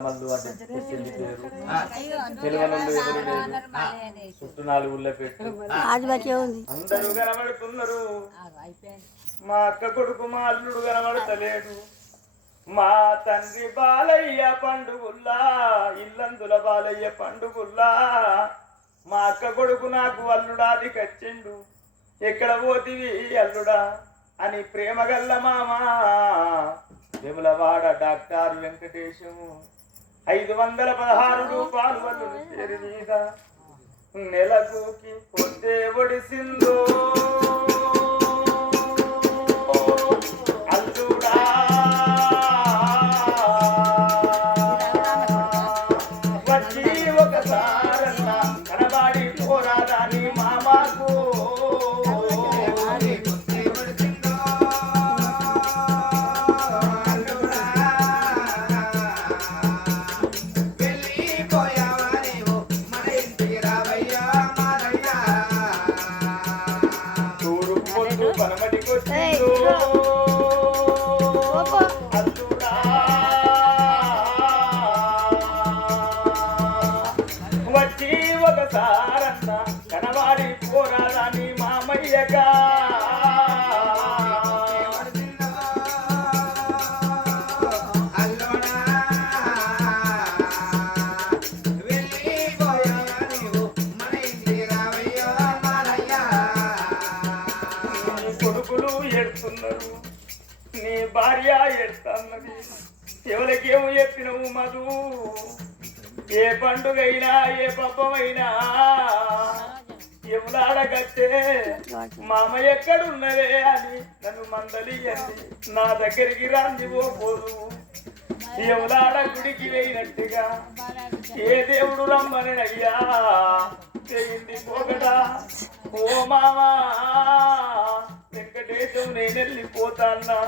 మల్లు అంటే చెల్లి పేరు. తెలివనోళ్ళు ఎవరు లేరు. చుట్టూ నాలుగు ఊళ్ళో పెట్టు. ఆదివాసి ఉంది. అందరూ కనబడుతున్నారు. మా అక్క కొడుకు మా అల్లుడు కనబడతలేడు. మా తండ్రి బాలయ్య పండుగుల్లా ఇల్లందుల బాలయ్య పండుగుల్లా. మా అక్క కొడుకు నాకు అల్లుడాది కచ్చిండు ఎక్కడ పోతివి అల్లుడా అని ప్రేమ గల్ల మామ. విమలవాడ డాక్టర్ వెంకటేశము. ఐదు వందల పదహారు రూపాయలు వల్లుడు పేరు మీద నెలకుకి పొద్దే ఒడిసిందో. పొద్దు పనమటికొచ్చిందో భార్య ఎత్తన్నది ఎవరికేమో చెప్పినవు మధు? ఏ పండుగైనా ఏ పబ్బమైనా ఎవడాడగచ్చే మామ ఎక్కడున్నదే అని నన్ను మందలియండి. నా దగ్గరికి రాంది పోదు. ఎవలాడ గుడికి వేయినట్టుగా ఏ దేవుడు రమ్మని అయ్యా చేయింది పోగడా ఓ మామా వెంకటేశం నేను వెళ్ళిపోతాన్నా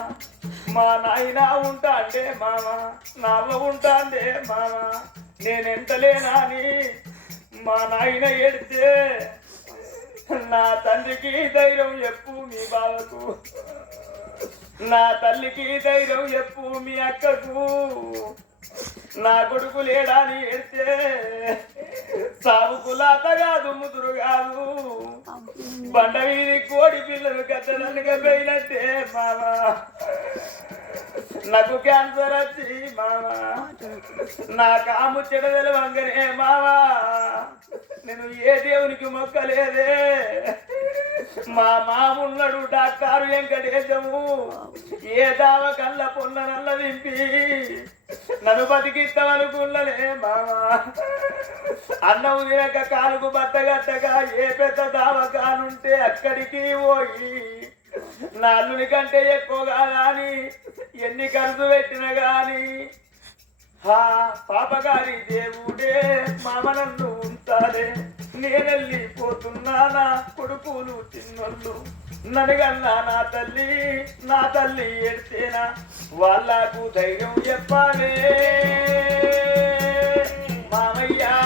మా నాయన ఉంటాండే మామ నాన్న ఉంటాండే మామ నేనెంతలేనా అని మా నాయన ఏడితే నా తండ్రికి ధైర్యం చెప్పు మీ బావకు నా తల్లికి ధైర్యం చెప్పు మీ అక్కకు. నా కొడుకు లేడాని ఏడితే సాగుకు లాత కాదు. ముదురు కాదు బండ వీధి కోడి పిల్లలు కట్టడానికి పోయినట్టే మామా నాకు క్యాన్సర్ వచ్చి మామా నా కాము చెడదల వంగనే మామా నేను ఏ దేవునికి మొక్కలేదే. మా మామున్నాడు డాక్టారు వెంకటేశము. ఏ దావ కళ్ళ పొన్ననల్ల దింపి నన్ను బతికిస్తామనుకున్నలే మామా అన్న తినక కాలుకు బట్టగట్టగా ఏ పెద్ద దావ కానుంటే అక్కడికి పోయి నా అల్లుని కంటే ఎక్కువగా గాని ఎన్ని ఖర్చు పెట్టినా గాని హా పాపగారి దేవుడే మామ నన్ను ఉంచాలే. నేనెళ్ళిపోతున్నానా కొడుకులు చిన్నోళ్ళు. ననగన్నా నా తల్లి నా తల్లి ఎడితేనా? వాళ్ళకు ధైర్యం చెప్పాలే. మామయ్యా.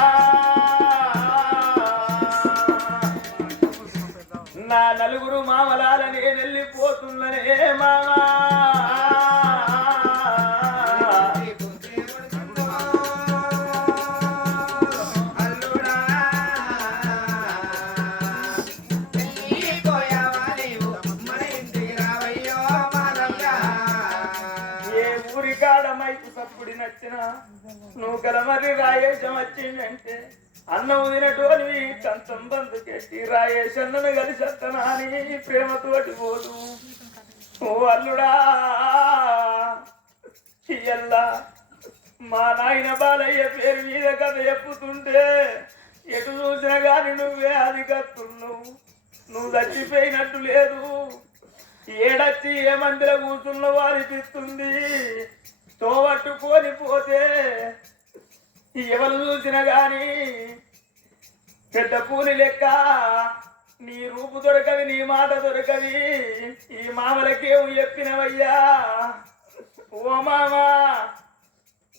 నా నలుగురు మామలాల నేను వెళ్ళిపోతున్ననే మామా. సప్పుడి నువ్వు కలమరి మరి రాయేశం వచ్చిందంటే అన్నం తినటోని కంచం బందుకెట్టి రాయేశన్నను అన్నను వస్తానా అని ప్రేమతోటి పోదు ఓ అల్లుడా ఇయ్యల్లా మా నాయన బాలయ్య పేరు మీద కథ చెప్పుతుంటే ఎటు చూసినా గాని నువ్వే అది కత్తున్నావు నువ్వు చచ్చిపోయినట్టు లేదు. ఏడచ్చి ఏ మందిలో కూర్చున్న వారిపిస్తుంది తోబట్టుకొని పోతే ఎవరు చూసినా గాని పెద్ద పూలి లెక్క నీ రూపు దొరకవి నీ మాట దొరకవి ఈ మామలకేం చెప్పినవయ్యా. ఓ మామా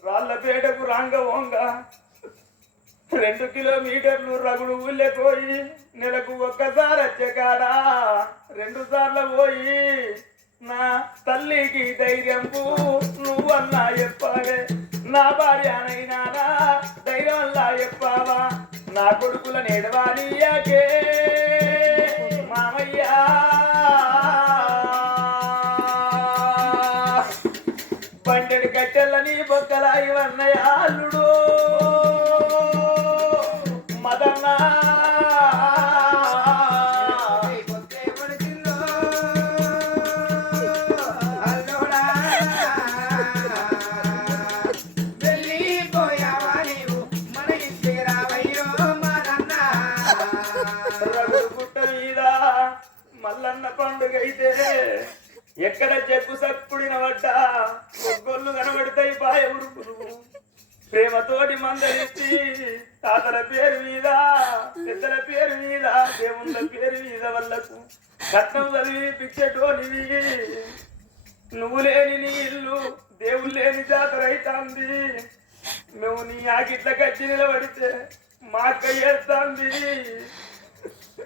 రాళ్ళపేటకు రాంగ వంగ రెండు కిలోమీటర్లు రగుడు ఊళ్ళే పోయి నెలకు ఒక్కసారి వచ్చేకాడా రెండు సార్లు పోయి నా తల్లికి ధైర్యంపు నా భార్యనైనా ధైర్యంలా చెప్పావా? నా కొడుకుల నేడవానియాకే. మామయ్యా. బండెడు కట్టెలని బొక్కల ఇవన్నయ్య అల్లుడు. మల్లన్న పండుగ అయితే ఎక్కడ చెప్పు సప్పుడిన వడ్డ ఒగ్గొల్లు కనబడతాయి బాయ ఉరుకులు ప్రేమతోటి మందలిచ్చి తాతల పేరు మీద పెద్దల పేరు మీద దేవుళ్ళ పేరు మీద వాళ్ళకు కట్నం చదివి పిచ్చేటోనివి నువ్వు లేని నీ ఇల్లు దేవుడు లేని జాతర నువ్వు నీ ఆకిట్ల కచ్చి నిలబడితే మా అక్క ఏడుతుంది.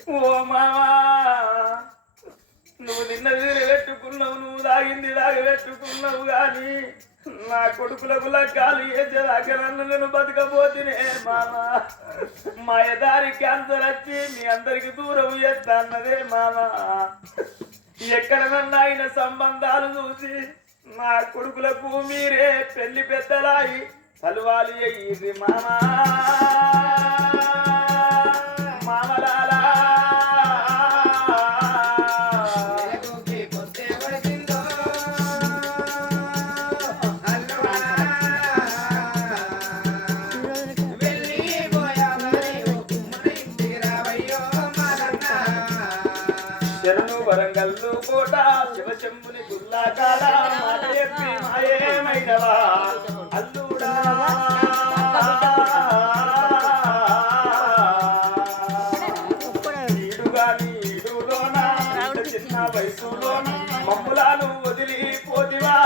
ఓ మామ నువ్వు పెట్టుకున్నావు నువ్వు తాగింది దాగి పెట్టుకున్నావు కానీ నా కొడుకులకు లగ్గాలు ఏచేదాకా నన్ను నేను బతకపోతేనే మామా. మా ఎదారి క్యాన్సర్ వచ్చి మీ అందరికి దూరం చేస్తా అన్నదే మామా. ఎక్కడనన్నా ఆయన సంబంధాలు చూసి నా కొడుకులకు మీరే పెళ్ళి పెద్దలాయి కలువాలి అయ్యింది మామా. శివశంభుని గుల్లాకాల మాట చెప్పి